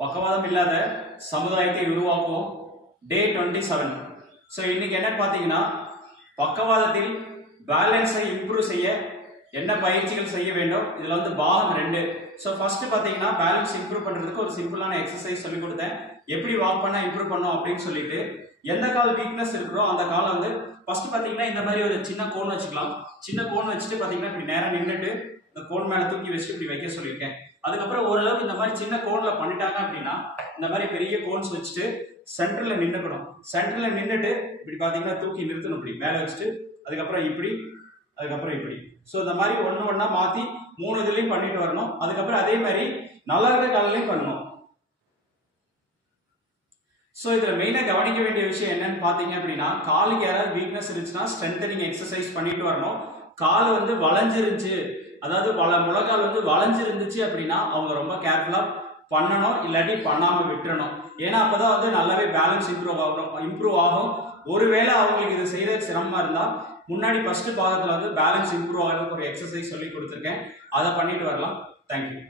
பக்கவாதம் இல்லாத சமுதாயத்தை உருவாக்குவோம் டே 27. ஸோ இன்னைக்கு என்ன பார்த்தீங்கன்னா, பக்கவாதத்தில் பேலன்ஸை இம்ப்ரூவ் செய்ய என்ன பயிற்சிகள் செய்ய வேண்டும், இதில் வந்து பாகம் 2. ஸோ ஃபர்ஸ்ட் பார்த்தீங்கன்னா பேலன்ஸ் இம்ப்ரூவ் பண்ணுறதுக்கு ஒரு சிம்பிளான எக்ஸசைஸ் சொல்லி கொடுத்தேன். எப்படி வாக் பண்ணால் இம்ப்ரூவ் பண்ணோம் அப்படின்னு சொல்லிட்டு, எந்த கால் வீக்னஸ் இருக்கிறோ அந்த காலை வந்து ஃபர்ஸ்ட் பார்த்தீங்கன்னா இந்த மாதிரி ஒரு சின்ன கோன் வச்சுக்கலாம். சின்ன கோன் வச்சுட்டு பார்த்தீங்கன்னா இப்படி நேராக நின்றுட்டு இந்த கோன் மேலே தூக்கி வச்சுட்டு இப்படி வைக்க சொல்லியிருக்கேன். அதுக்கப்புறம் ஓரளவுக்கு இந்த மாதிரி சின்ன கோனில் பண்ணிட்டாங்க அப்படின்னா இந்த மாதிரி பெரிய கோன்ஸ் வச்சுட்டு சென்டரில் நின்றுக்கணும். சென்டரில் நின்றுட்டு இப்படி பார்த்தீங்கன்னா தூக்கி நிறுத்தணும், இப்படி மேலே வச்சுட்டு அதுக்கப்புறம் இப்படி அதுக்கப்புறம் இப்படி. ஸோ இந்த மாதிரி ஒன்று ஒன்றா மாற்றி 3 இதுலையும் பண்ணிட்டு வரணும். அதுக்கப்புறம் அதே மாதிரி நல்லா இருக்க காலையிலையும் பண்ணணும். ஸோ இதில் மெயினாக கவனிக்க வேண்டிய விஷயம் என்னன்னு பார்த்தீங்க அப்படின்னா, காலுக்கு யாராவது வீக்னஸ் இருந்துச்சுன்னா ஸ்ட்ரென்தனிங் எக்ஸசைஸ் பண்ணிட்டு வரணும். கால் வந்து வளைஞ்சிருந்துச்சு, அதாவது முழங்கால் வந்து வளைஞ்சிருந்துச்சு அப்படின்னா அவங்க ரொம்ப கேர்ஃபுல்லாக பண்ணணும், இல்லாட்டி பண்ணாமல் விட்டுறணும். ஏன்னா அப்போதான் வந்து நல்லாவே பேலன்ஸ் இம்ப்ரூவ் ஆகும். ஒருவேளை அவங்களுக்கு இது செய்யற சிரமமாக இருந்தால் முன்னாடி ஃபர்ஸ்ட் பாகத்தில் வந்து பேலன்ஸ் இம்ப்ரூவ் ஆகிறதுக்கு ஒரு எக்ஸசைஸ் சொல்லி கொடுத்துருக்கேன், அதை பண்ணிட்டு வரலாம். தேங்க்யூ.